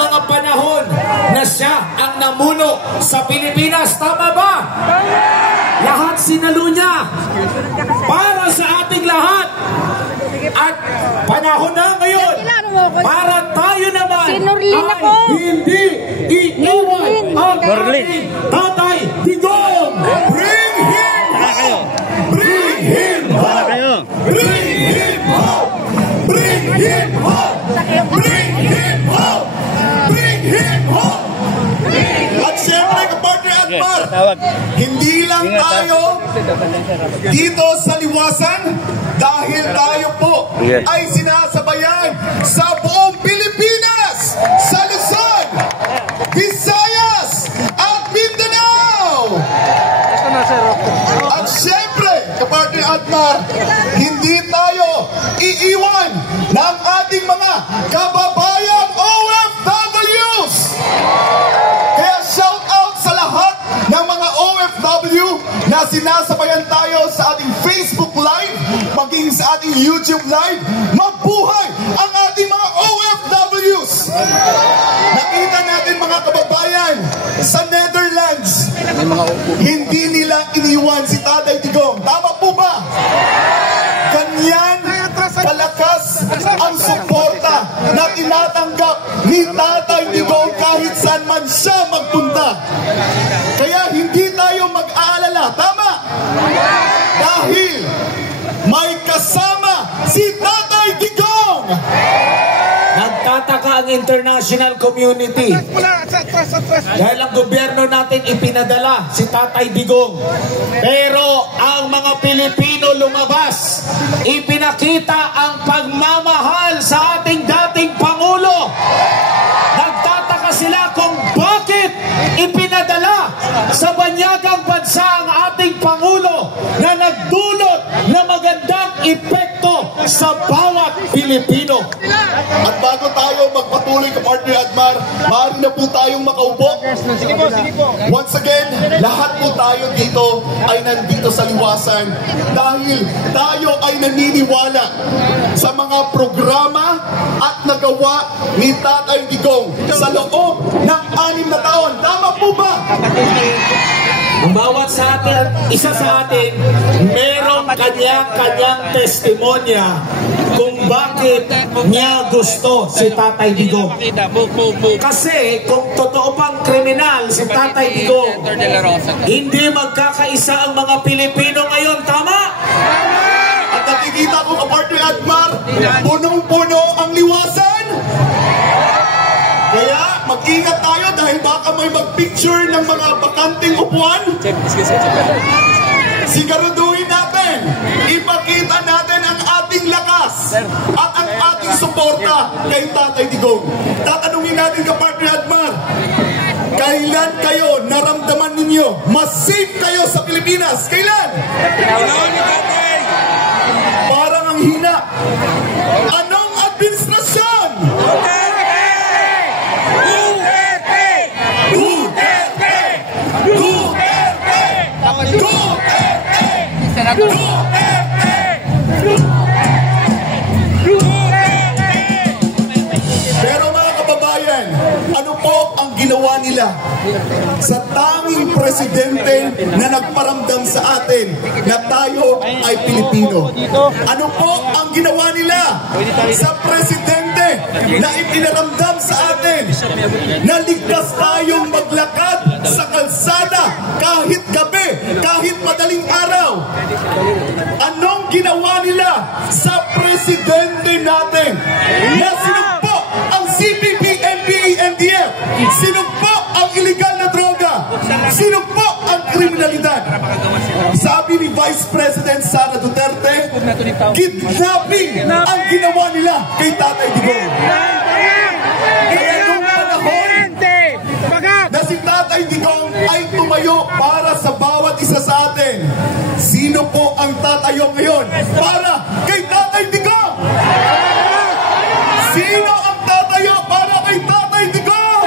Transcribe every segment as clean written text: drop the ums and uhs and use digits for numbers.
mga panahon na siya ang namuno sa Pilipinas. Tama ba? Lahat sinalo niya para sa ating lahat. At panahon na ngayon para tayo naman ay hindi iiwan ang ating Tatay Digong. Bring him home! Bring him home! Bring him home! Bring him home! Bring him home! Bring him home! At siyempre, kapartner Admar, hindi lang tayo dito sa liwasan dahil tayo po ay sinasabayan sa buong Pilipinas, sa Luzon, Visayas, at Mindanao. At siyempre, kapartner Admar, hindi tayo iiwan ng ating mga kababayang OFWs. Kaya shout out sa lahat ng mga OFW na sinasabayan tayo sa ating Facebook Live, maging sa ating YouTube Live. Mabuhay ang ating mga OFWs! Nakita natin mga kababayan sa Netherlands, hindi nila iniwan si Tatay Digong. Tama po ba? Ganyan kalakas ang suporta na tinatanggap ni Tatay Digong kahit saan man siya magpunta. Kaya hindi tayo mag-aalala. Tama? Dahil may kasama si Tatay Digong. Nagtataka ang international community dahil ang gobyerno natin ipinadala si Tatay Digong. Pero ang mga Pilipino lumabas, ipinakita ang pagmamahal sa ating dating Pangulo. Nagtataka sila kung bakit ipinadala sa banyagang bansa ang ating Pangulo na nagdulot na magandang epekto sa bawat Pilipino. At bago tayo magpatuloy, kapartner Admar, maaari na po tayong makaupo. Sige po, sige po. Once again, lahat po tayo dito ay nandito sa liwasan dahil tayo ay naniniwala sa mga programa at nagawa ni Tatay Digong sa loob ng 6 na taon. Tama po ba? Ang bawat sa atin, isa sa atin, merong kanya-kanyang testimonya kung bakit niya gusto si Tatay Digong. Kasi kung totoo pang kriminal si Tatay Digong, hindi magkakaisa ang mga Pilipino ngayon. Tama? At nakikita ko, kapartner Admar, punong-puno ang liwasan. Kaya mag-ingat tayo dahil baka may mag-picture ng mga bakanting upuan. Siguraduhin natin, ipakita natin ang ating lakas at ang ating suporta kay Tatay Digong. Tatanungin natin, kapartner Admar, kailan kayo naramdaman ninyo mas safe kayo sa Pilipinas? Kailan? Parang ang hina. Anong administrasyon? Pero mga kababayan, ano po ang ginawa nila sa tanging presidente na nagparamdam sa atin na tayo ay Pilipino? Ano po ang ginawa nila sa presidente na ipinaramdam sa atin na ligtas tayong maglakad sa kalsada kahit gabi, kahit madaling araw? Anong ginawa nila sa presidente natin na sinugpo ang CPP, NPA, NDF, sinugpo ang illegal na droga, sinugpo ang kriminalidad? Sabi ni Vice President Sara Duterte, kidnapping ang ginawa nila kay Tatay Digong. Kaya nung panahon na si Tatay Digong ay tumayo para sa bawat isa sa atin, sino po ang tatayo ngayon para kay Tatay Digong? Sino ang tatayo para kay Tatay Digong?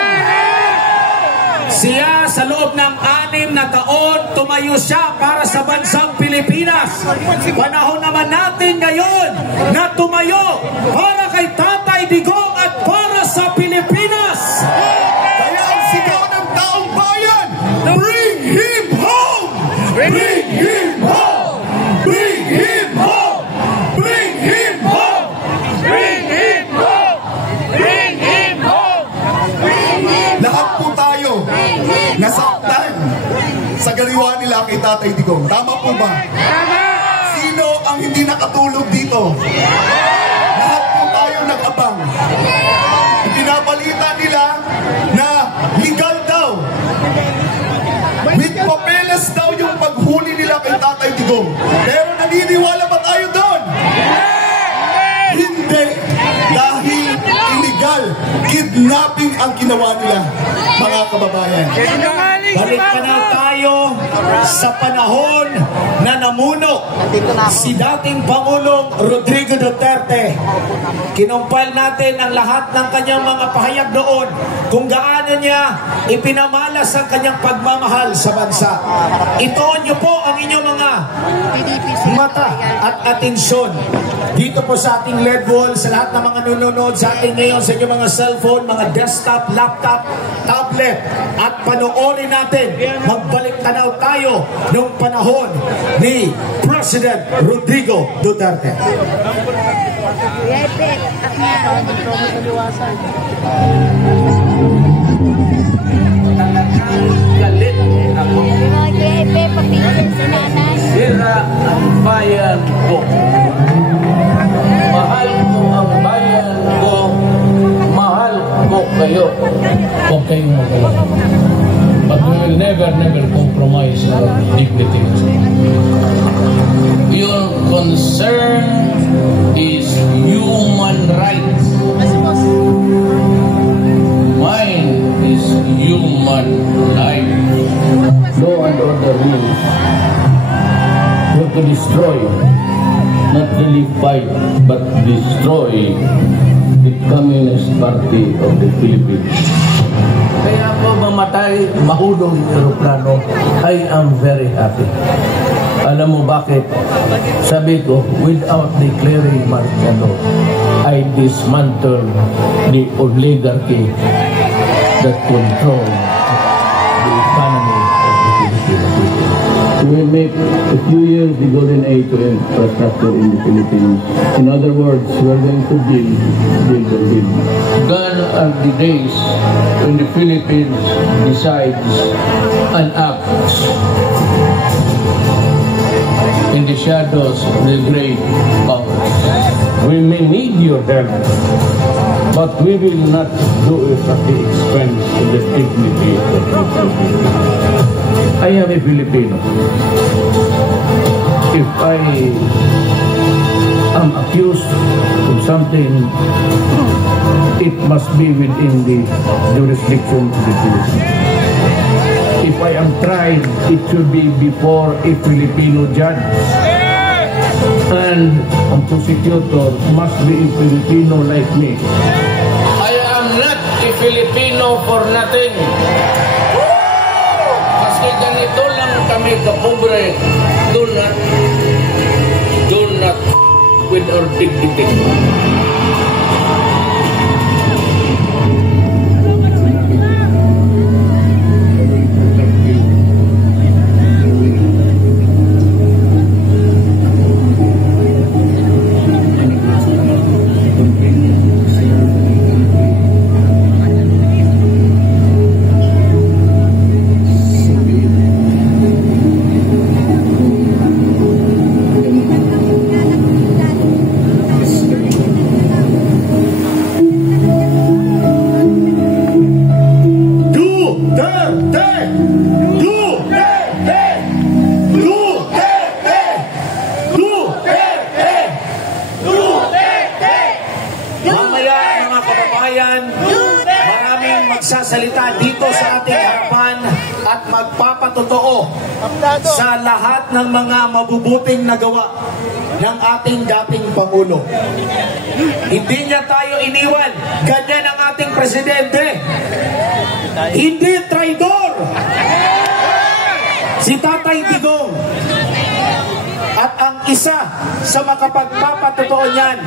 Siya sa loob ng 6 na taon, tumayo siya para sa bansang Pilipinas. Panahon naman natin ngayon na tumayo para kay Tatay Digong at para sa Pilipinas. pinagkariwa nila kay Tatay Digong. Tama po ba? Sino ang hindi nakatulog dito? Lahat po tayo nag-abang. Pinabalita nila na legal daw. With papeles daw yung paghuli nila kay Tatay Digong. Pero naniniwala ba tayo doon? Hindi. Dahil illegal kidnapping ang ginawa nila, mga kababayan. Balik pa na tayo sa panahon na namuno si dating Pangulong Rodrigo Duterte. Kinumpal natin ang lahat ng kanyang mga pahayag doon kung gaano niya ipinamalas ang kanyang pagmamahal sa bansa. Itoon niyo po ang inyong mga mata at atensyon dito po sa ating LED wall, sa lahat ng mga nanonood sa ating ngayon sa inyong mga cellphone, mga desktop, laptop, tablet, at panoorin natin, magbalik tanaw tayo noong panahon ni President Rodrigo Duterte. Galit ako. Sira ang bayan ko. Mahal ko ang bayan ko. Mahal ko kayo. Huwag kayong magawa. But we will never compromise our dignity. Your concern is human rights. Mine is human life. Law and order rules. We have to destroy, not really fight, but destroy the Communist Party of the Philippines. Kaya ako mamatay, mahulog yung aeroplano, I am very happy. Alam mo bakit? Sabi ko, without declaring martial law, I dismantle the oligarchy that control the economy of the Philippines. We will make a few years the golden age of infrastructure in the Philippines. In other words, we are going to build and build. Gone are the days when the Philippines decides and acts in the shadows of the great powers. We may need your help, but we will not do it at the expense of the dignity of the Philippines. I am a Filipino. If I am accused of something, it must be within the jurisdiction of the Philippines. If I am tried, it should be before a Filipino judge. And a prosecutor must be a Filipino like me. I am not a Filipino for nothing. Kasi ganito lang kami kapobre. Do not with our dignity. Maraming magsasalita dito sa ating harapan at magpapatotoo sa lahat ng mga mabubuting nagawa ng ating dating Pangulo. Hindi niya tayo iniwan. Ganyan ang ating presidente. Hindi traidor si Tatay Digong. At ang isa sa makapagpapatotoo niyan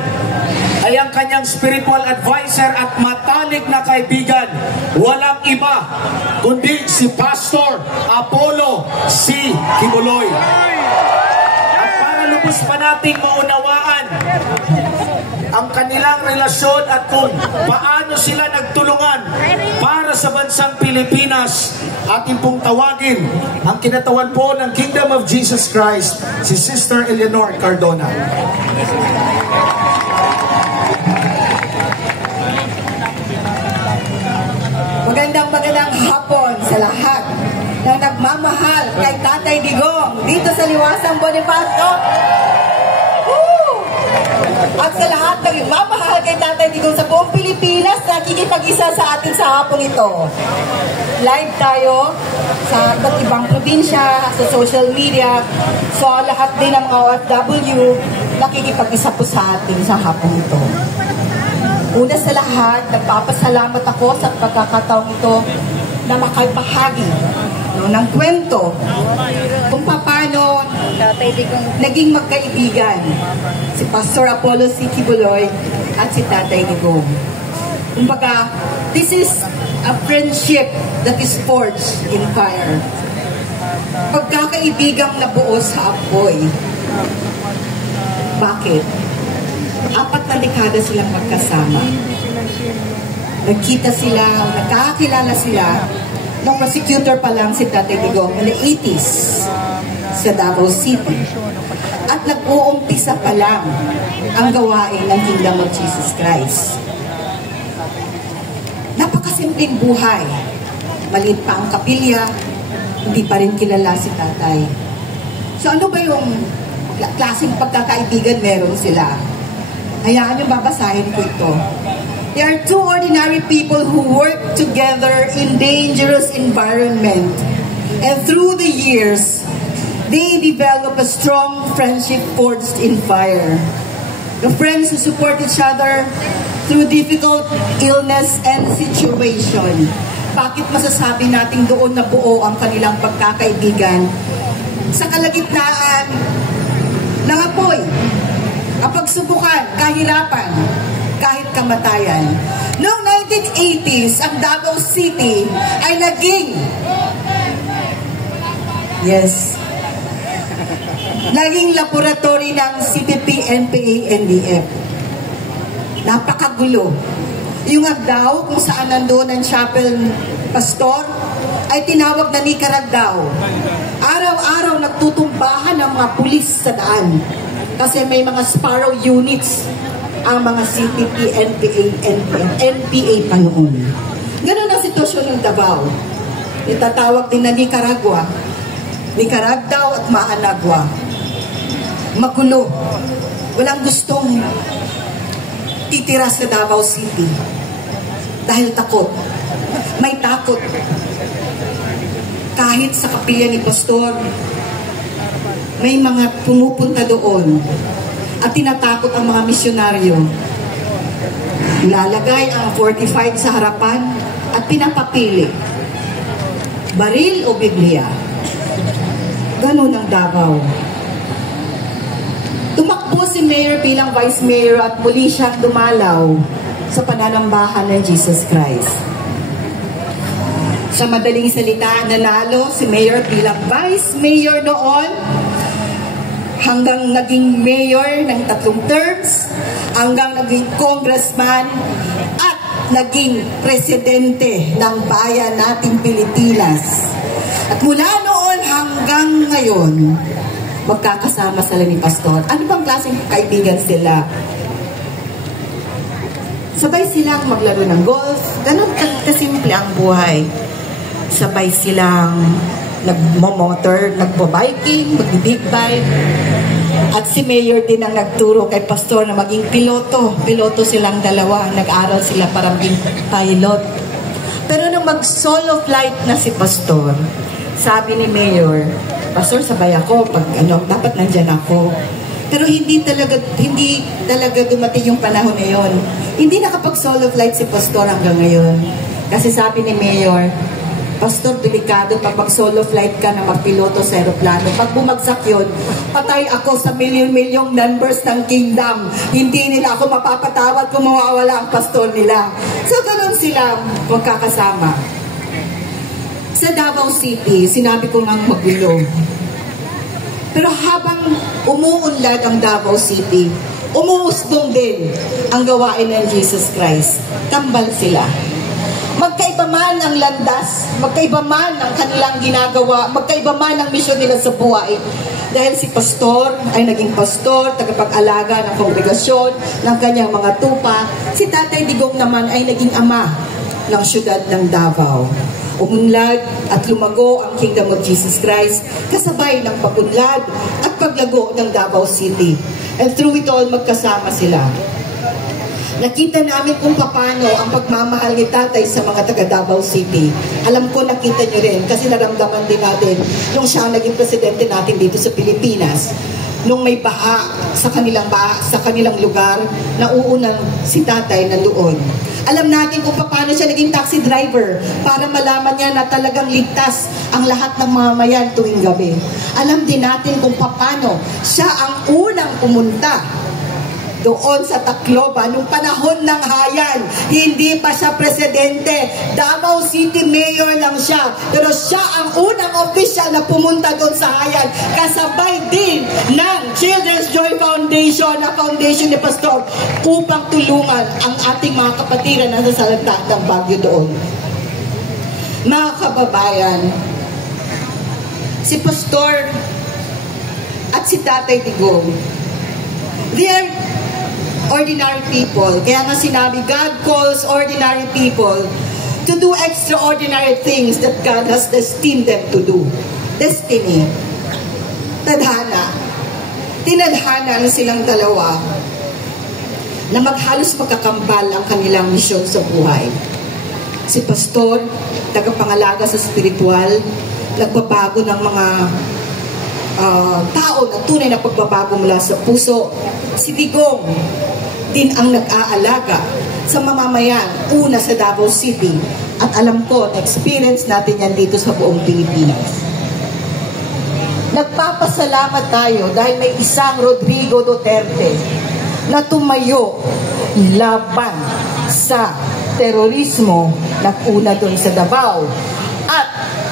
ay ang kanyang spiritual advisor at matalik na kaibigan, walang iba kundi si Pastor Apollo C. Kibuloy. At para lubos pa nating maunawaan ang kanilang relasyon at kung paano sila nagtulungan para sa bansang Pilipinas, atin pong tawagin ang kinatawan po ng Kingdom of Jesus Christ, si Sister Eleanor Cardona. Magandang hapon sa lahat ng nagmamahal kay Tatay Digong dito sa Liwasang Bonifacio. At sa lahat ng nagmamahal kay Tatay Digong sa buong Pilipinas na nakikipag-isa sa atin sa hapon ito. Live tayo sa iba't ibang probinsya, sa social media, so lahat din ng mga OFW nakikipag-isa po sa atin sa hapon ito. Una sa lahat, nagpapasalamat ako sa pagkakataong ito na makabahagi ng kwento kung paano naging magkaibigan si Pastor Apollo C. Kibuloy at si Tatay Digong. Kumbaga, this is a friendship that is forged in fire. Pagkakaibigang nabuo sa apoy. Bakit? 4 na dekada silang magkasama. Nagkita sila, nagkakakilala sila nung prosecutor pa lang si Tatay Digong in the 80s sa Davao City. At nag-uumpisa pa lang ang gawain ng Kingdom of Jesus Christ. Napakasimpleng buhay. Maliit pa ang kapilya, hindi pa rin kilala si Tatay. So ano ba yung klaseng pagkakaibigan meron sila? Hayaan yung babasahin ko ito. They are two ordinary people who work together in dangerous environment. And through the years, they develop a strong friendship forged in fire. The friends who support each other through difficult illness and situation. Bakit masasabi natin doon na buo ang kanilang pagkakaibigan? Sa kalagitnaan ng apoy, kapagsubukan, kahirapan, kahit kamatayan. Noong 1980s, ang Davao City ay naging laboratory ng CPP, NPA, NDF. Napakagulo. Yung Agdao, kung saan nandoon ang chapel pastor, ay tinawag na Nicaragdao. Araw-araw nagtutumbahan ang mga pulis sa daan. Kasi may mga Sparrow units ang mga CPP, NPA, NPA pa noon. Ganun ang sitwasyon ng Davao. Itatawag din na Nicaragua, Nicaragdao at Maanagua. Magulo. Walang gustong titira sa Davao City. Dahil takot. May takot. Kahit sa kapilya ni Pastor, may mga pumupunta doon at tinatakot ang mga misyonaryo. Lalagay ang 45 sa harapan at pinapapili. Baril o Biblia? Ganun ang Davao. Tumakbo si Mayor bilang Vice Mayor at muli siyang dumalaw sa pananambahan ng Jesus Christ. Sa madaling salita, nanalo si Mayor bilang Vice Mayor noon hanggang naging mayor ng 3 terms, hanggang naging congressman, at naging presidente ng bayan nating Pilipinas. At mula noon hanggang ngayon, magkakasama sila ni Pastor. Ano bang klaseng kaibigan sila? Sabay silang maglaro ng golf. Ganun kasimple ang buhay. Sabay silang nagmo-motor, nagbo-biking, mag-big bike. At si Mayor din ang nagturo kay Pastor na maging piloto. Piloto silang dalawa. Nag-aral sila para maging pilot. Pero nung mag-solo flight na si Pastor, sabi ni Mayor, Pastor, sabay ako. Pag dapat nandyan ako. Pero hindi talaga dumating yung panahon na yun. Hindi nakapag-solo flight si Pastor hanggang ngayon. Kasi sabi ni Mayor, Pastor, delikado pag mag-solo flight ka na magpiloto sa aeroplano. Pag bumagsak yun, patay ako sa milyon-milyong members ng kingdom. Hindi nila ako mapapatawad kung mawawala ang pastor nila. So, ganun sila magkakasama. Sa Davao City, sinabi ko ngang magulo. Pero habang umuunlad ang Davao City, umuusbong din ang gawain ng Jesus Christ. Tambal sila. Magkaiba man ang landas, magkaiba man ang kanilang ginagawa, magkaiba man ang misyon nila sa buhay. Dahil si pastor ay naging pastor, tagapag-alaga ng kongregasyon, ng kanyang mga tupa, si Tatay Digong naman ay naging ama ng syudad ng Davao. Umunlad at lumago ang Kingdom of Jesus Christ kasabay ng pagunlad at paglago ng Davao City. And through it all, magkasama sila. Nakita namin kung paano ang pagmamahal ni Tatay sa mga taga Davao City. Alam ko nakita nyo rin kasi naramdaman din natin nung siya naging presidente natin dito sa Pilipinas. Nung may baha sa kanilang lugar, nauunang si Tatay na doon. Alam natin kung paano siya naging taxi driver para malaman niya na talagang ligtas ang lahat ng mamamayan tuwing gabi. Alam din natin kung paano siya ang unang pumunta doon sa Tacloban nung panahon ng Hayan. Hindi pa siya presidente. Davao City Mayor lang siya. Pero siya ang unang official na pumunta doon sa Hayan. Kasabay din ng Children's Joy Foundation, na foundation ni Pastor, upang tulungan ang ating mga kapatiran na sa salanta ng Baguio doon. Mga kababayan, si Pastor at si Tatay Digong, they're ordinary people. Kaya nga sinabi, God calls ordinary people to do extraordinary things that God has destined them to do. Destiny. Tadhana. Tinadhana na silang dalawa na maghalos magkakambal ang kanilang misyon sa buhay. Si Pastor, tagapangalaga sa spiritual, nagbabago ng mga tao na tunay na pagbabago mula sa puso. Si Digong din ang nag-aalaga sa mamamayan, una sa Davao City. At alam ko, na-experience natin yan dito sa buong Pilipinas. Nagpapasalamat tayo dahil may isang Rodrigo Duterte na tumayo laban sa terorismo na una doon sa Davao. At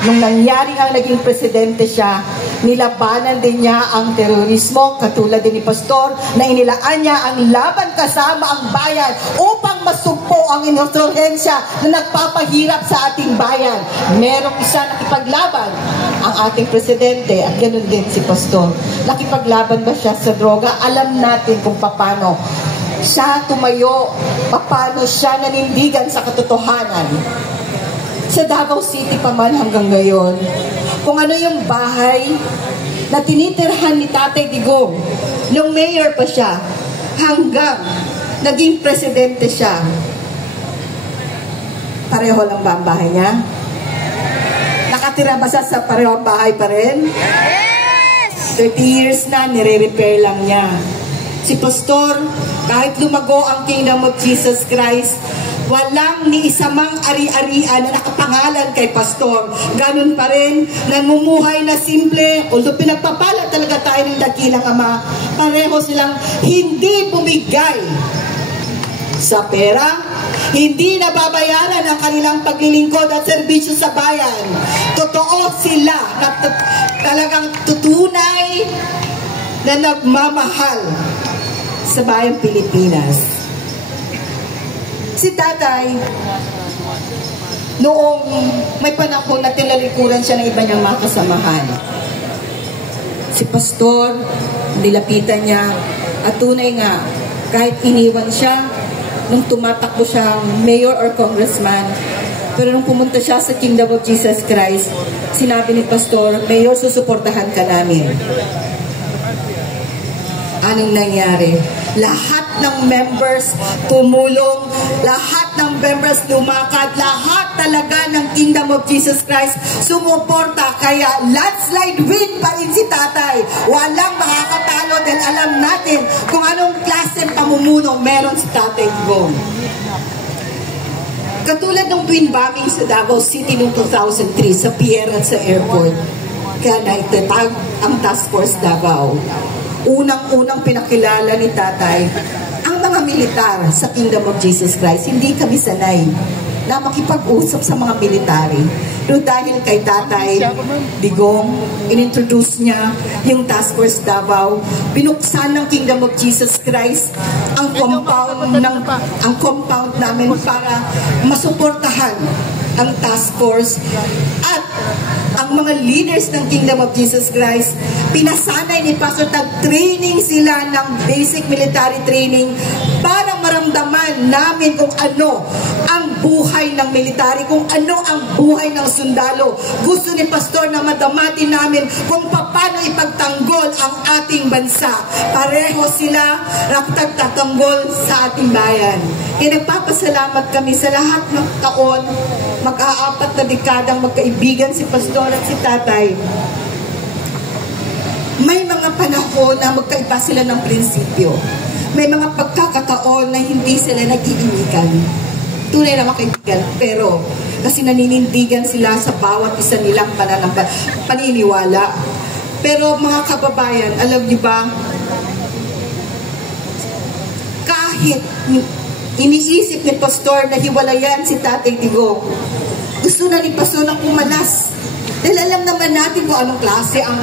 nung nangyari ang naging presidente siya, nilabanan din niya ang terorismo, katulad din ni Pastor, na inilaan niya ang laban kasama ang bayan upang masugpo ang insurhensya na nagpapahirap sa ating bayan. Merong isa nakipaglaban, ang ating presidente, at ganun din si Pastor. Nakipaglaban ba siya sa droga? Alam natin kung paano siya tumayo, paano siya nanindigan sa katotohanan. Sa Davao City pa man hanggang ngayon, kung ano yung bahay na tinitirhan ni Tatay Digong nung mayor pa siya hanggang naging presidente siya, pareho lang ba ang bahay niya? Nakatira ba siya sa parehong bahay pa rin? 30 years na, nire-repair lang niya. Si Pastor, kahit lumago ang Kingdom of Jesus Christ, walang ni isa mang ari-arian na nakapangalan kay Pastor. Ganun pa rin, namumuhay na simple, although pinagpapala talaga tayo ng dakilang Ama, pareho silang hindi bumigay sa pera, hindi nababayaran ang kanilang paglilingkod at serbisyo sa bayan. Totoo sila na talagang tutunay na nagmamahal sa bayang Pilipinas. Si Tatay, noong may panahon na tinalikuran siya ng iba niyang mga kasamahan, si Pastor, nilapitan niya, at tunay nga, kahit iniwan siya, nung tumatakbo siyang mayor or congressman, pero nung pumunta siya sa Kingdom of Jesus Christ, sinabi ni Pastor, Mayor, susuportahan ka namin. Anong nangyari? Lahat ng members tumulong, lahat ng members lumakad, lahat talaga ng Kingdom of Jesus Christ sumuporta. Kaya landslide win pa rin si Tatay. Walang makakatalo dahil alam natin kung anong klase pamumuno meron si Tatay Digong. Katulad ng twin bombing sa Davao City noong 2003 sa pier at sa airport, kaya naitatag ang Task Force Davao. Unang-unang pinakilala ni Tatay ang mga militar sa Kingdom of Jesus Christ. Hindi kami sanay na makipag-usap sa mga military. Pero dahil kay Tatay Digong, inintroduce niya yung Task Force Davao, binuksan ng Kingdom of Jesus Christ ang compound namin para masuportahan ang task force at ang mga leaders ng Kingdom of Jesus Christ, pinasanay ni Pastor, training sila ng basic military training para maramdaman namin kung ano ang buhay ng military, kung ano ang buhay ng sundalo. Gusto ni Pastor na madamati namin kung paano ipagtanggol ang ating bansa. Pareho sila nagtatanggol sa ating bayan. Kaya nagpapasalamat kami sa lahat ng taon, mag-aapat na dekadang magkaibigan si Pastor at si Tatay. May mga panahon na magkaiba sila ng prinsipyo. May mga pagkakataon na hindi sila nag-iinigan. Tunay na makaibigan, pero kasi naninindigan sila sa bawat isa nilang paniniwala. Pero mga kababayan, alam niyo ba, kahit iniisip ni Pastor na hiwalayan si Tatay Digong, gusto na ni Pastor na pumalas. Dahil alam naman natin kung anong klase ang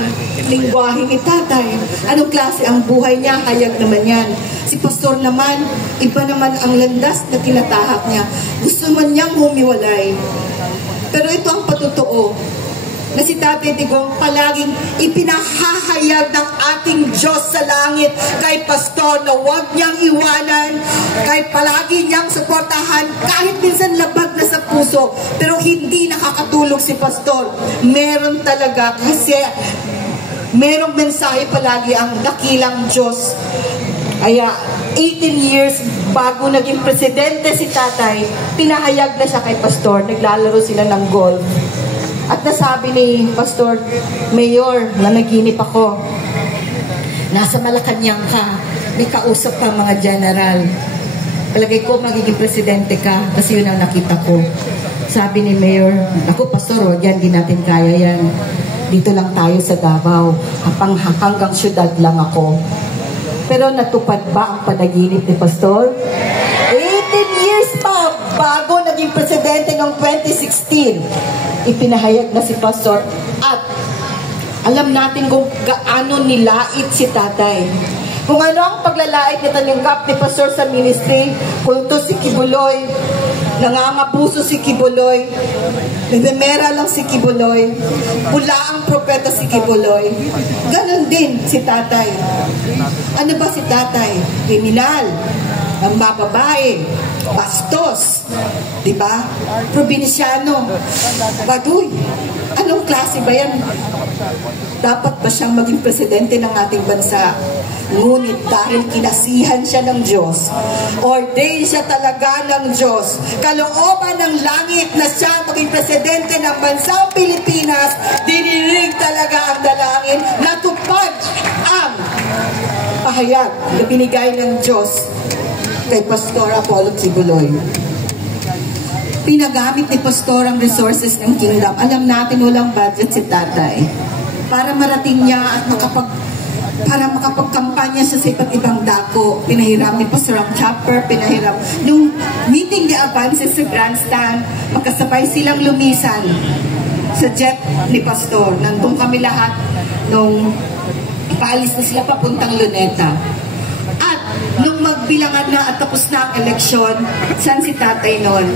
lingwahe ni Tatay, anong klase ang buhay niya, hayag naman yan. Si Pastor naman, iba naman ang landas na tinatahak niya. Gusto man niyang humiwalay. Pero ito ang patotoo, na si Tatay Digong palaging ipinahahayag ng ating Diyos sa langit kay Pastor na huwag niyang iwanan, kay palagi niyang suportahan kahit minsan labag na sa puso, pero hindi nakakatulog si Pastor. Meron talaga, kasi merong mensahe palagi ang dakilang Diyos. Kaya 18 years bago naging presidente si Tatay, pinahayag na siya kay Pastor, naglalaro sila ng golf. At nasabi ni Pastor, Mayor, nanaginip ako. Nasa Malacanang ka, may kausap ka mga general. Palagay ko magiging presidente ka kasi yun ang nakita ko. Sabi ni Mayor, ako Pastor, wag yan, di natin kaya yan. Dito lang tayo sa Davao, hanggang syudad lang ako. Pero natupad ba ang panaginip ni Pastor? 18 years pa bago naging presidente noong 2016, ipinahayag na si Pastor at alam natin kung gaano nilait si Tatay. Kung ano ang paglalait na tanggap ni Pastor sa ministry, kulto si Kibuloy, nangangabuso si Kibuloy, nagmemera lang si Kibuloy, pula ang propeta si Kibuloy. Ganon din si Tatay. Ano ba si Tatay? Kriminal, ang bababae, bastos, di ba? Probinsyano, baduy. Anong klase ba yan? Dapat ba siyang maging presidente ng ating bansa? Ngunit dahil kinasihan siya ng Diyos, ordained siya talaga ng Diyos, kalooban ng langit na siya maging presidente ng bansang Pilipinas, dinirig talaga ang dalangin, natupad ang pahayag na binigay ng Diyos kay Pastor Apollo Kibuloy. Pinagamit ni Pastor ang resources ng Kingdom. Alam natin walang budget si Tatay para marating niya at para makapagkampanya siya sa iba't ibang dako. Pinahiram ni Pastor ang chopper, pinahiram. Nung meeting ni Avances sa grandstand, magkasabay silang lumisan sa jet ni Pastor. Nandun kami lahat nung paalis na sila papuntang Luneta. At nung magbilangan na at tapos na ang eleksyon, saan si Tatay noon?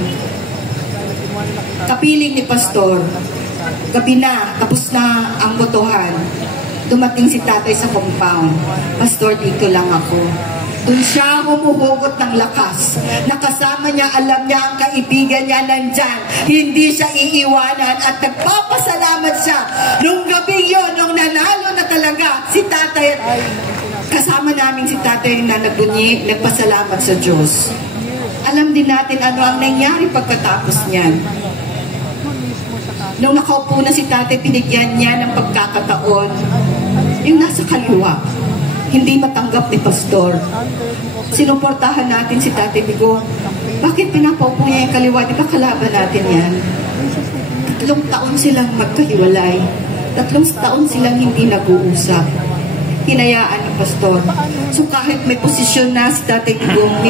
Kapiling ni Pastor. Gabi na, tapos na ang botohan. Dumating si Tatay sa compound. Pastor, dito lang ako. Doon siya humuhugot ng lakas. Nakasama niya, alam niya ang kaibigan niya nandyan. Hindi siya iiwanan at nagpapasalamat siya. Nung gabi yun, nung nanalo na talaga si Tatay, kasama namin si Tatay na nagbunyi, nagpasalamat sa Diyos. Alam din natin ano ang nangyari pagkatapos niyan. Nung nakaupo na si Tatay, pinigyan niya ng pagkakataon. Yung nasa kaliwa, hindi matanggap ni Pastor. Sinuportahan natin si Tatay Digong. Bakit pinapaupo niya yung kaliwa? Di ba kalaban natin yan? 3 taon silang magkahiwalay. 3 taon silang hindi nag-uusap. Hinayaan ni Pastor. So kahit may posisyon na si Tatay Digong,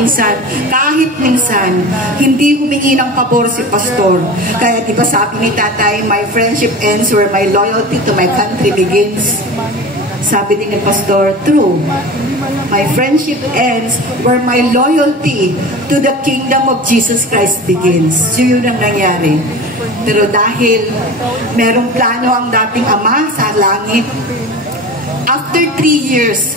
kahit minsan, hindi humingi ng pabor si Pastor. Kaya diba sabi ni Tatay, my friendship ends where my loyalty to my country begins. Sabi din ni Pastor, true. My friendship ends where my loyalty to the kingdom of Jesus Christ begins. So yun ang nangyari. Pero dahil merong plano ang dating Ama sa langit, after 3 years,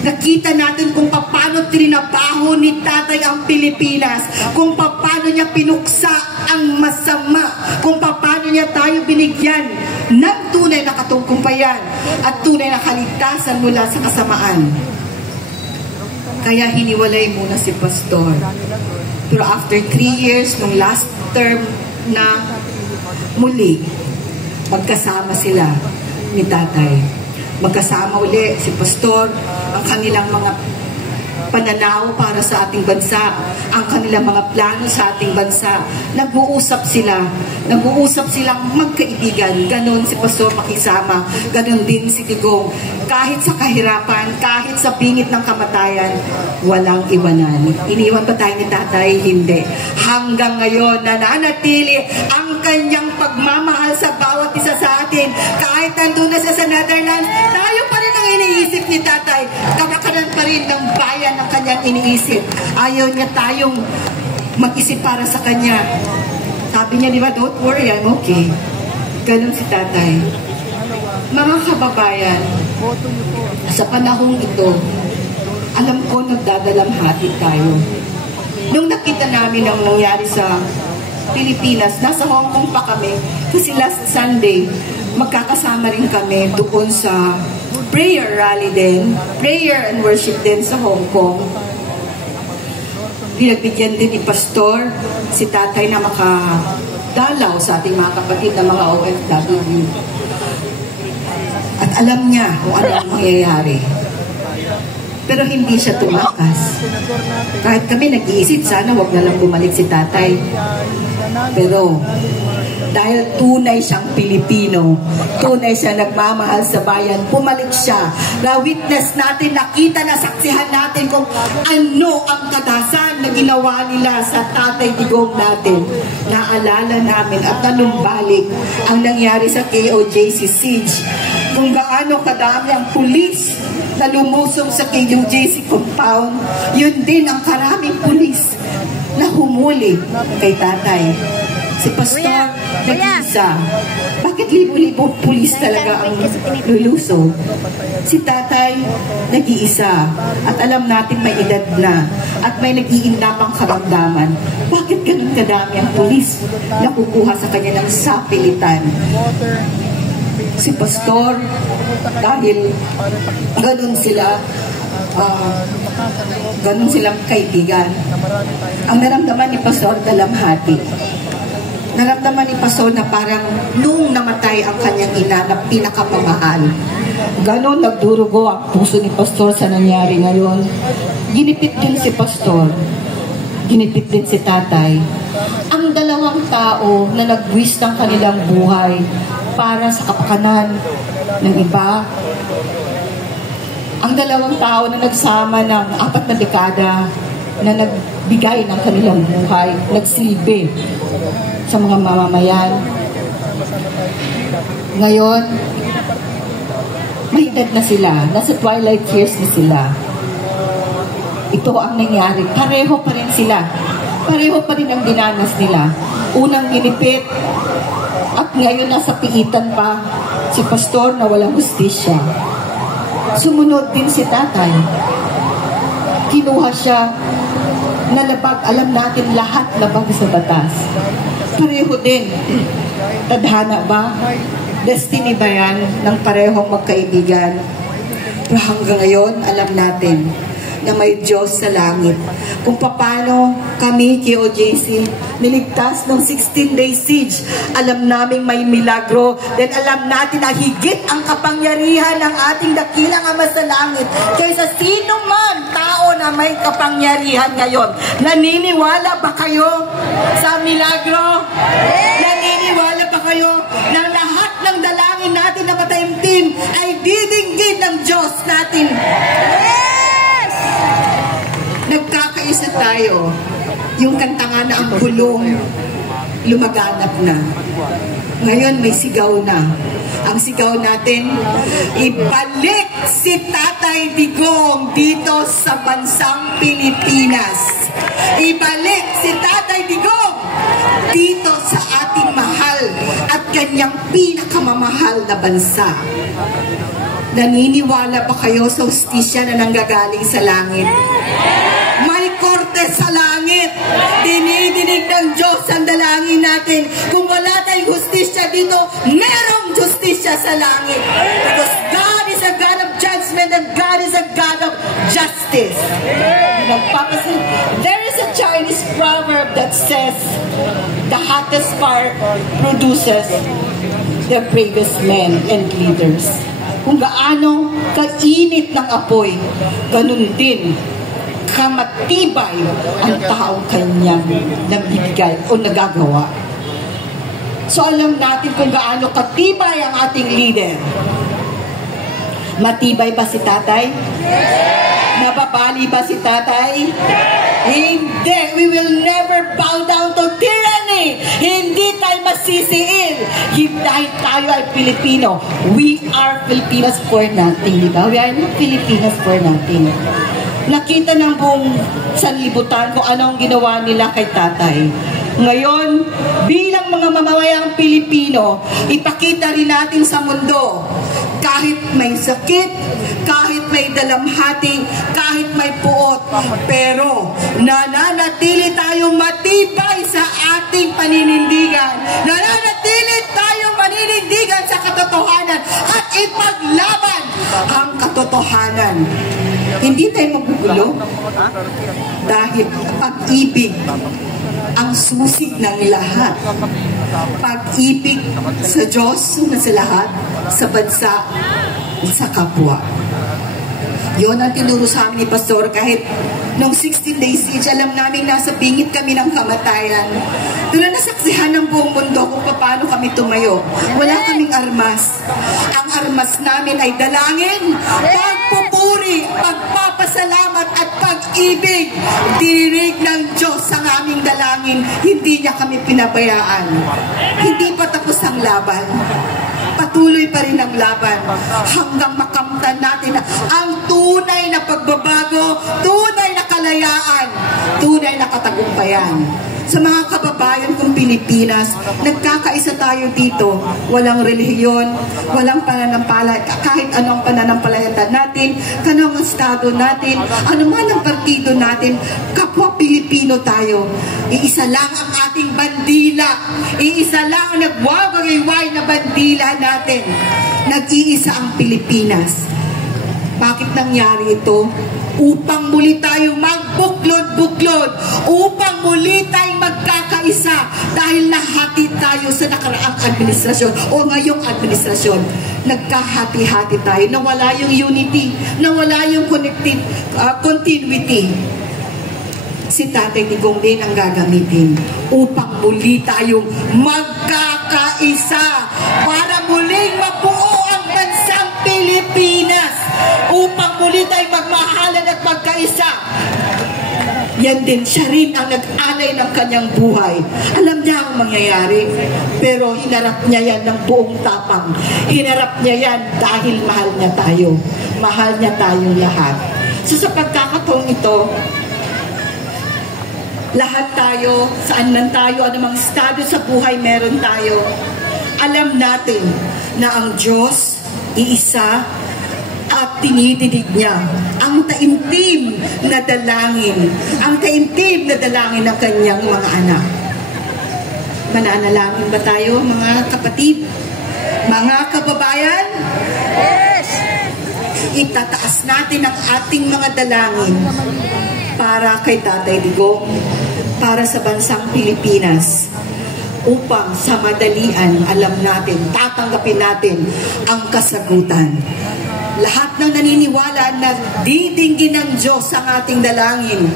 nakita natin kung paano trinabaho ni Tatay ang Pilipinas, kung paano niya pinuksa ang masama, kung paano niya tayo binigyan ng tunay na katungkumpayan at tunay na kaligtasan mula sa kasamaan. Kaya hiniwalay muna si Pastor. Pero after 3 years, nung last term na muli, magkasama sila ni Tatay. Magkasama uli si Pastor, ang kanilang mga pananaw para sa ating bansa, ang kanilang mga plano sa ating bansa. Nag-uusap silang magkaibigan. Ganon si Pastor makisama, ganon din si Digong. Kahit sa kahirapan, kahit sa bingit ng kamatayan, walang iwanan. Iniwan ba tayo ni Tatay? Hindi. Hanggang ngayon, nananatili ang kanyang pagmamahal sa bawat isa sa atin. Kahit nandun na siya sa Netherlands, tayo pa rin ang iniisip ni Tatay. Kamakaran pa rin ng bayan ng kanyang iniisip. Ayaw niya tayong mag-isip para sa kanya. Sabi niya, di ba, don't worry, I'm okay. Ganun si Tatay. Mga kababayan, sa panahong ito, alam ko nagdadalamhati tayo. Nung nakita namin ang nangyari sa Pilipinas, nasa Hong Kong pa kami, kasi last Sunday, magkakasama rin kami doon sa prayer rally din, prayer and worship din sa Hong Kong. Pinagbigyan din ni Pastor si Tatay na makadalaw sa ating mga kapatid na mga OFW. At alam niya kung ano ang mangyayari. Pero hindi siya tumakas. Kahit kami nag-iisip, sana wag na lang bumalik si Tatay. Pero dahil tunay siyang Pilipino, tunay siya nagmamahal sa bayan, bumalik siya. Na-witness natin, nakita na, saksihan natin kung ano ang kadasan na ginawa nila sa Tatay Digong natin. Naalala namin at nanumbalik ang nangyari sa KOJC siege. Kung gaano kadami ang pulis na lumusong sa KOJC compound, yun din ang karaming pulis na humuli kay Tatay. Si Pastor nag-isa. Bakit libo-libo pulis talaga ang lulusong? Si Tatay nag-iisa. At alam natin may edad na. At may nag-iinda pang karamdaman. Bakit ganun kadami ang pulis na kukuha sa kanya ng sapilitan? Si Pastor, dahil ganun silang kaibigan. Ang naramdaman ni Pastor, dalamhati. Naramdaman ni Pastor na parang nung namatay ang kanyang ina na pinakamamahal. Ganon nagdurugo ang puso ni Pastor sa nangyari ngayon. Ginipit din si Pastor. Ginipit din si Tatay. Ang dalawang tao na nag-wish ng kanilang buhay para sa kapakanan ng iba. Ang dalawang tao na nagsama ng 4 na dekada na nagbigay ng kanilang buhay, nagsilbi sa mga mamamayan. Ngayon, may edad na sila. Nasa twilight years na sila. Ito ang nangyari. Pareho pa rin sila. Pareho pa rin ang dinanas nila. Unang ginipit at ngayon nasa piitan pa si Pastor na walang hustisya. Sumunod din si Tatay. Kinuha siya na labag. Alam natin lahat labag sa batas. Pareho din. Tadhana ba? Destiny ba yan ng parehong magkaibigan? Pero hanggang ngayon, alam natin na may Diyos sa langit. Kung paano kami, KOJC, niligtas ng 16-day siege, alam namin may milagro. Then alam natin na higit ang kapangyarihan ng ating dakilang Ama sa langit kaysa sino man tao na may kapangyarihan ngayon. Naniniwala ba kayo sa milagro? Naniniwala ba kayo na lahat ng dalangin natin na mataimtim ay didinggit ng Diyos natin? Nagkakaisa tayo. Yung kanta nga na ang bulong lumaganap na. Ngayon may sigaw na. Ang sigaw natin, ibalik si Tatay Digong dito sa bansang Pilipinas. Ibalik si Tatay Digong dito sa ating mahal kanyang pinakamamahal na bansa. Naniniwala ba kayo sa hustisya na nanggagaling sa langit? May korte sa langit. Dinidinig ng Diyos ang dalangin natin. Kung wala tayong hustisya dito, merong hustisya sa langit. Because God is a God of judgment and God is a God of justice. There is a Chinese proverb that says, the hottest fire produces the bravest men and leaders. Kung gaano kainit ng apoy, ganun din kamatibay ang taong kanyang nabibigay o nagagawa. So alam natin kung gaano katibay ang ating leader. Matibay ba si tatay? Nababali ba si tatay? Hindi. We will never bow down to tyranny. Hindi tayo masisiil. Dahil tayo ay Pilipino. We are Filipinos for nothing. Diba? We are not Filipinos for nothing. Nakita ng buong sanlibutan kung anong ginawa nila kay tatay. Ngayon, bilang mga mamamayang Pilipino, ipakita rin natin sa mundo, kahit may sakit, kahit may dalamhati, kahit may puot, pero nananatili tayong matibay sa ating paninindigan. Nananatili tayong paninindigan sa katotohanan at ipaglaban ang katotohanan. Hindi tayo magugulo dahil pag-ibig ang susi ng lahat. Pag-ibig sa Diyos na sa lahat, sa bansa, sa kapwa. Yun ang tinuro sa amin ni Pastor. Kahit nung 16 days siege, alam namin nasa bingit kami ng kamatayan. Doon na nasaksihan ng buong mundo kung paano kami tumayo. Wala kaming armas. Ang armas namin ay dalangin, pagpupuri, pagpapasalamat at pag-ibig. Dininig ng Diyos ang aming dalangin. Hindi niya kami pinabayaan. Hindi pa tapos ang laban. Patuloy pa rin ang laban hanggang makamtan natin ang tunay na pagbabago, tunay na kalayaan, tunay na katagumpayan. Sa mga kababayan kong Pilipinas, nagkakaisa tayo dito. Walang relihiyon, walang pananampala, kahit anong pananampalataya natin, kanong estado natin, anuman ang partido natin, kapwa Pilipino tayo. Iisa lang ang ating bandila. Iisa lang ang nagwawagayway na bandila natin. Nag-iisa ang Pilipinas. Bakit nangyari ito? Upang muli tayong magbuklod-buklod, upang muli tayong magkakaisa dahil nahati tayo sa nakaraang administrasyon o ngayong administrasyon. Nagkahati-hati tayo, nawala yung unity, nawala yung continuity. Si Tatay Digong din ang gagamitin upang muli tayong magkakaisa para muling mabuo ang bansang Pilipinas, upang muli tayong magmahalan at magkaisa. Yan din, siya rin ang nag-alay ng kanyang buhay. Alam niya ang mangyayari, pero hinarap niya yan ng buong tapang. Hinarap niya yan dahil mahal niya tayo. Mahal niya tayong lahat. So sa pagkakataong ito, lahat tayo, saan man tayo, anumang estado sa buhay meron tayo, alam natin na ang Diyos, iisa, at tinidinig niya ang taimtim na dalangin, ang taimtim na dalangin ng kanyang mga anak. Mananalangin ba tayo, mga kapatid? Mga kababayan? Yes! Itataas natin ang ating mga dalangin para kay Tatay Digong, para sa bansang Pilipinas, upang sa madalian, alam natin, tatanggapin natin ang kasagutan. Lahat ng naniniwala na didinggin ng Diyos ang ating dalangin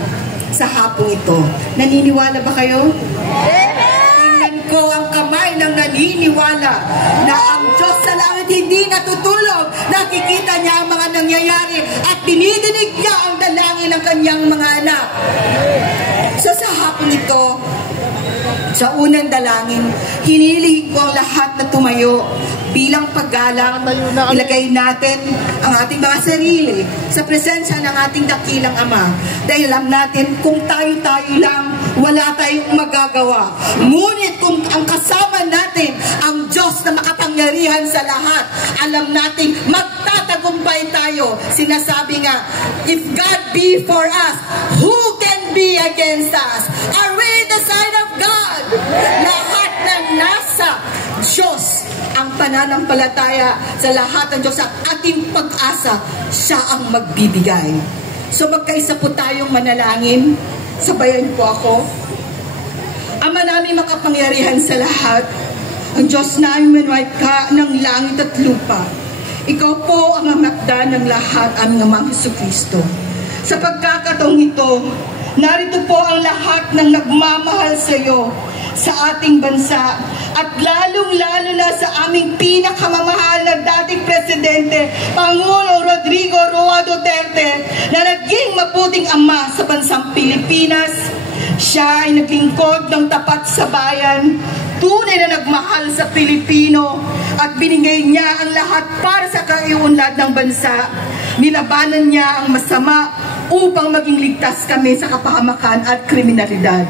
sa hapong ito. Naniniwala ba kayo? Tingnan ko ang kamay ng naniniwala na ang Diyos sa langit hindi natutulog. Nakikita niya ang mga nangyayari at dinidinig niya ang dalangin ng kanyang mga anak. So sa hapong ito, sa unang dalangin, hinilihin ko ang lahat na tumayo bilang paggalang. Ilagay natin ang ating mga sarili sa presensya ng ating dakilang Ama. Dahil alam natin kung tayo-tayo lang, wala tayong magagawa. Ngunit kung ang kasama natin ang Diyos na makapangyarihan sa lahat. Alam nating magtatagumpay tayo. Sinasabi nga, if God be for us, who can be against us? Are we the side of God? Lahat ng nasa Diyos, ang pananampalataya sa lahat ng Diyos at ating pag-asa, siya ang magbibigay. So magkaisa po tayong manalangin. Sabayan po ako. Ama namin makapangyarihan sa lahat, ang Diyos namin ka ng langit at lupa. Ikaw po ang amakda ng lahat, aming Amang Jesucristo. Sa pagkakataong ito, narito po ang lahat ng nagmamahal sa iyo sa ating bansa at lalong-lalo na sa aming pinakamamahal na dating Presidente, Pangulo Rodrigo Roa Duterte, na naging mabuting ama sa bansang Pilipinas. Siya ay naglingkod ng tapat sa bayan, tunay na nagmahal sa Pilipino at binigay niya ang lahat para sa kaiunlad ng bansa. Nilabanan niya ang masama upang maging ligtas kami sa kapahamakan at kriminalidad.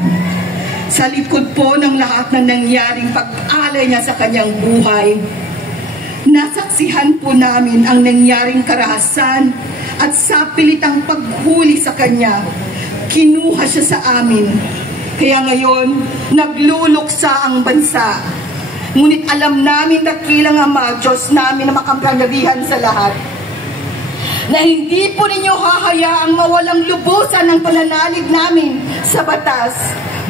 Sa likod po ng lahat na nangyaring pag-alay niya sa kanyang buhay, nasaksihan po namin ang nangyaring karahasan at sa pilitang paghuli sa kanya, kinuha siya sa amin. Kaya ngayon, nagluluksa ang bansa. Ngunit alam namin, dakilang Ama, Diyos namin na makapangyarihan sa lahat, na hindi po ninyo hahayaang mawalang lubusan ang pananalig namin sa batas.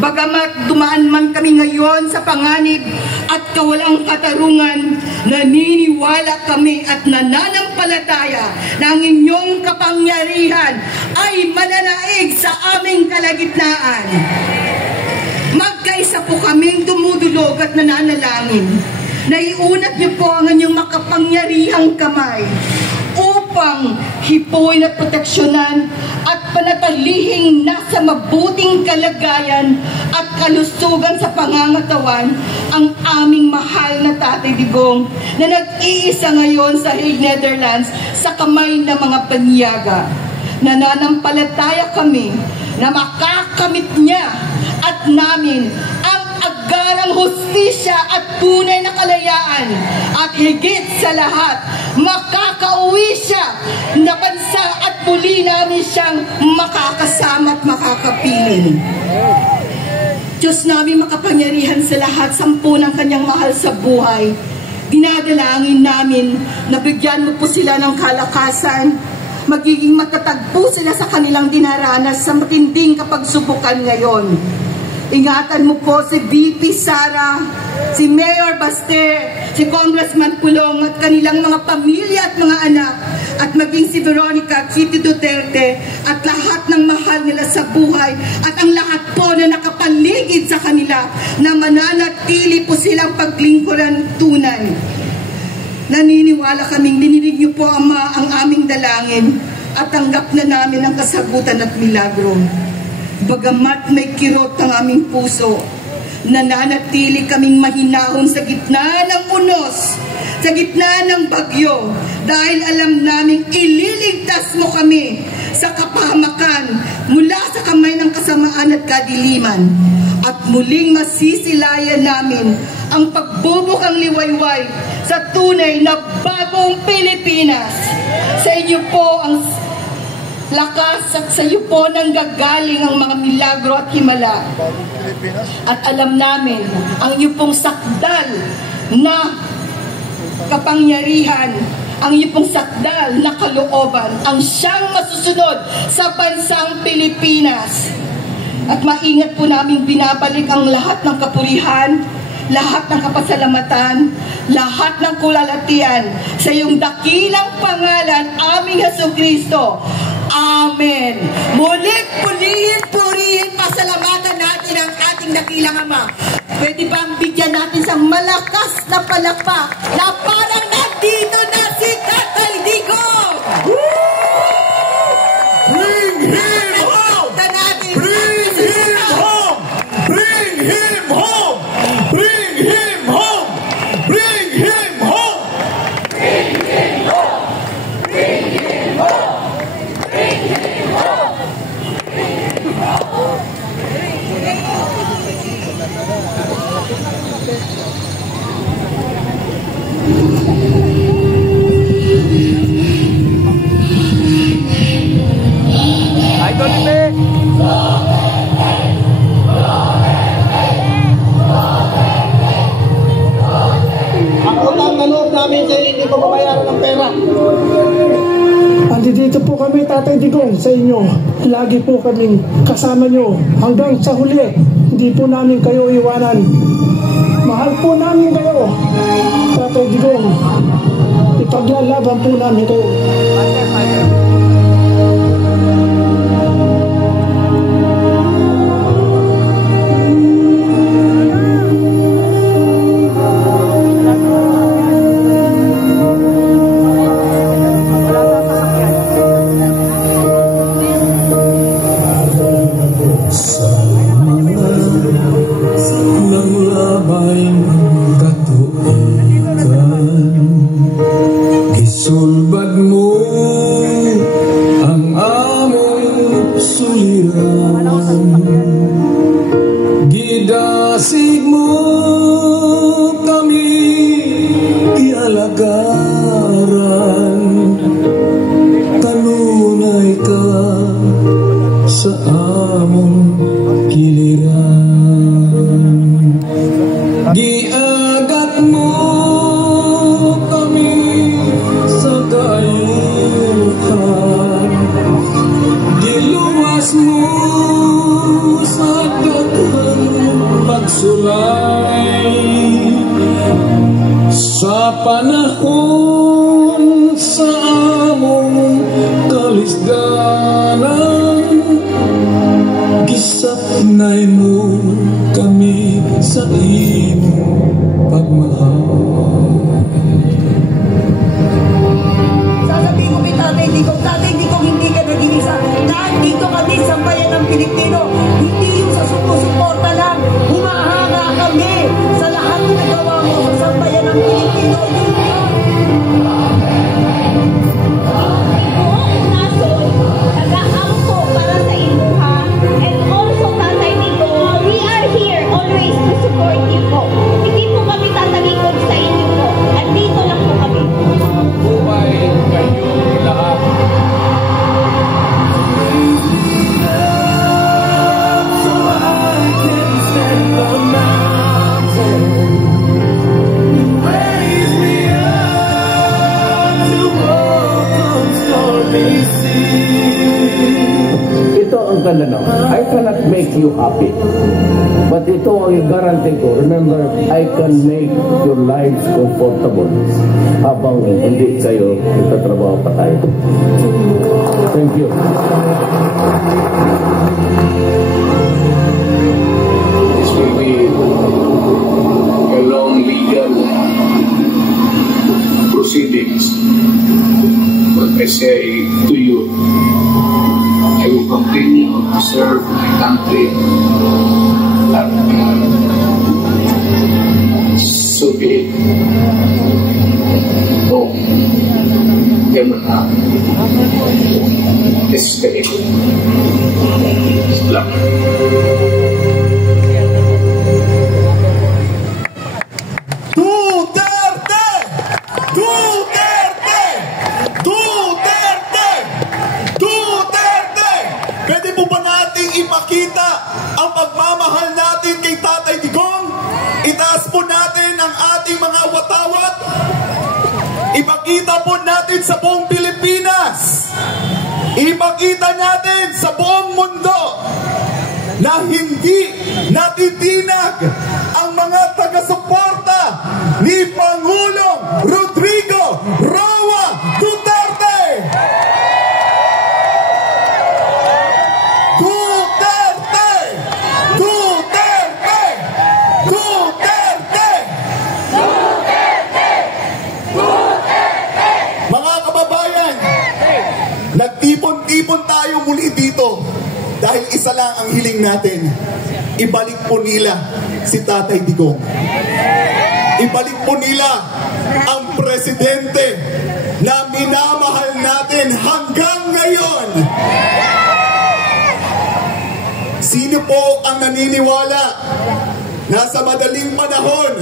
Bagamat dumaan man kami ngayon sa panganib at kawalang katarungan, naniniwala kami at nananampalataya na ang inyong kapangyarihan ay mananaig sa aming kalagitnaan. Magkaisa po kaming dumudulog at nananalangin. Naiunat niyo po ang inyong makapangyarihang kamay upang hipuin at proteksyonan at panatalihing nasa mabuting kalagayan at kalusugan sa pangangatawan ang aming mahal na Tatay Digong na nag-iisa ngayon sa Hague, Netherlands sa kamay ng mga panyaga. Nananampalataya kami na makakamit niya at namin ang agarang hustisya at tunay na kalayaan at higit sa lahat, makakauwi siya na bansa at muli namin siyang makakasama at makakapiling. Diyos namin makapangyarihan sa lahat, sampu ng kanyang mahal sa buhay. Dinadalangin namin na bigyan mo po sila ng kalakasan, magiging matatag po sila sa kanilang dinaranas sa matinding kapagsubukan ngayon. Ingatan mo po si VP Sara, si Mayor Baster, si Congressman Pulong at kanilang mga pamilya at mga anak, at maging si Veronica Kitty Duterte at lahat ng mahal nila sa buhay at ang lahat po na nakapaligid sa kanila na mananatili po silang paglingkuran tunay. Naniniwala kaming dininig niyo po, Ama, ang aming dalangin at tanggap na namin ang kasagutan at milagro. Bagamat may kirot ang aming puso, nananatili kaming mahinahon sa gitna ng unos, sa gitna ng bagyo, dahil alam naming ililigtas mo kami sa kapahamakan mula sa kamay ng kasamaan at kadiliman. At muling masisilayan namin ang pagbubukang liwayway sa tunay na bagong Pilipinas. Sa inyo po ang lakas at sa iyo po nang gagaling ang mga milagro at himala. At alam namin ang iyo pong sakdal na kapangyarihan, ang iyo pong sakdal na kalooban ang siyang masusunod sa bansang Pilipinas. At maingat po namin binabalik ang lahat ng kapurihan, lahat ng kapasalamatan, lahat ng kulalatian sa iyong dakilang pangalan, aming Jesucristo. Amen. Muling purihin, pasalamatan natin ang ating dakilang Ama. Pwede bang bigyan natin sa malakas na palakpak na parang nandito na si Tatay Digong? Bring him home! Bring him home! Bring him home! Bring him home! Bring him home! Bring him home! Bring him home! Bring him home! Bring him home! namin kayo hindi ko mabayaran ng pera. Andito po kami, Tatay Digong, sa inyo. Lagi po kaming kasama nyo. Hanggang sa huli, hindi po namin kayo iwanan. Mahal po namin kayo, Tatay Digong. Ipaglalaban po namin kayo. Sulbad mo ang among suliran, gidasig mo kami ialagaran, kanunay ka sa among kiliran, giagat mo diluwas mo sa daghang pagsulay, sa panahon sa among kalisdanan, gisapnay mo kami sa imong pagmahal. Sasabihin ko kay Tatay Digong, hindi ka naging isa. Lahat dito kami sa bayan ng Pilipino. Hindi yung sa sumusuporta lang. Humahanga kami sa lahat na nagawa mo sa sambayan ng Pilipino. Nag-aampo para sa inyo, ha? And also, Tatay Digong, we are here always to support you po. Hindi po kami tatalikod sa inyo po. Andito lang po kami. Buhay kayong lahat. Ito ang tanong. I cannot make you happy. But ito ang guarantee ko. Remember, I can make your lives comfortable habang hindi kayo itatrabaho pa tayo. Thank you. This will be a long legal proceedings. But I say to you, I will continue to serve my country at so be it. No, ganun na. Stay. Salamat. Duterte! Duterte! Duterte! Duterte! Pwede po ba nating ipakita ang pagmamahal natin kay Tatay Digong? Itaas po natin ang ating mga watawat. Ipakita po natin sa buong Pilipinas. Ipakita natin sa buong mundo na hindi natitinag ang mga taga-suporta ni Pangulong Rodrigo Roa Duterte! Duterte! Duterte! Duterte! Duterte! Duterte! Mga kababayan, nagtipon-tipon tayo muli dito dahil isa lang ang hiling natin. Ibalik po nila si Tatay Digong. Ibalik po nila ang presidente na minamahal natin hanggang ngayon. Sino po ang naniniwala na sa madaling panahon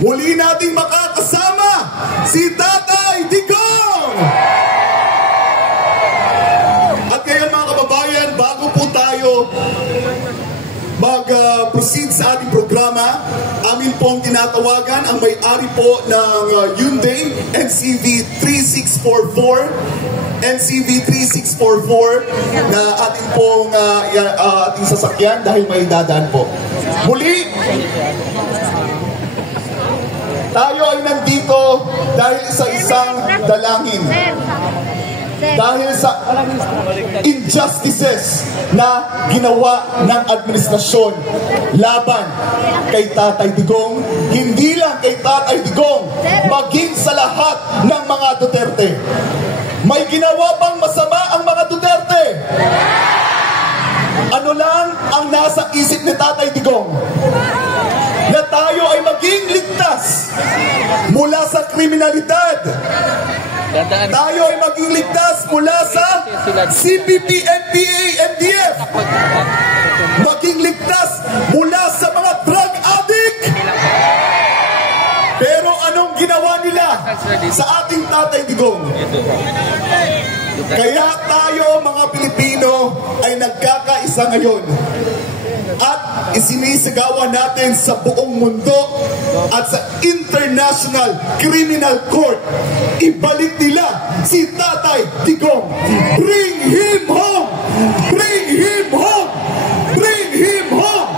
muli nating makakasama si Tatay Digong? At ngayon mga kababayan, bago po tayo mag-proceed sa ating program, programa, amin pong tinatawagan ang may-ari po ng Hyundai NCV 3644 na ating pong ating sasakyan dahil may dadaan po. Muli, tayo ay nandito dahil sa isang dalangin. Dahil sa injustices na ginawa ng administrasyon laban kay Tatay Digong, hindi lang kay Tatay Digong, maging sa lahat ng mga Duterte. May ginawa bang masama ang mga Duterte? Ano lang ang nasa isip ni Tatay Digong? Na tayo ay maging ligtas mula sa kriminalidad. Tayo ay maging ligtas mula sa CPP, NPA, MDF. Maging ligtas mula sa mga drug addict. Pero anong ginawa nila sa ating Tatay Digong? Kaya tayo mga Pilipino ay nagkakaisa ngayon at isinisigawan natin sa buong mundo at sa International Criminal Court. Ibalik nila si Tatay Digong. Bring him home! Bring him home! Bring him home!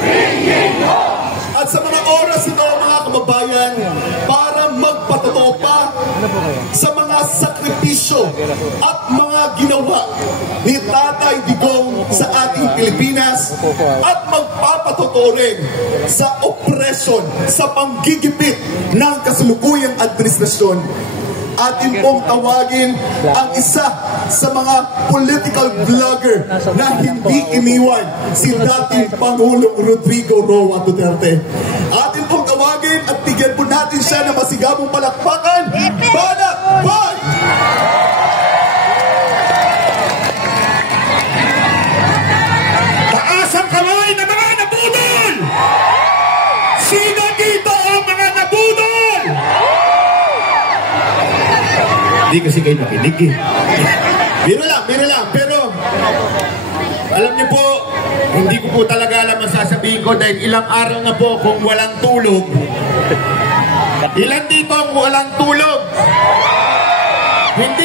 Bring him home! At sa mga oras ito, mga kababayan, para magpatotoo pa sa mga sakripisyo at mga ginawa ni Tatay Digong sa ating Pilipinas at magpapatotoo rin sa oppression, sa panggigipit ng kasalukuyang administrasyon. Atin pong tawagin ang isa sa mga political vlogger na hindi iniwan si dating Pangulong Rodrigo Roa Duterte. Atin pong tawagin at bigyan po natin siya ng masigabong palakpakan. Palakpak! Taas ang kamay ng mga nabudol! Sino dito ang mga nabudol? Hindi kasi kayo nakinig eh. Biro lang. Pero alam niyo po, hindi ko po talaga alam ang sasabihin ko dahil ilang araw na po kung walang tulog. Ilan dito ang walang tulog? Hindi.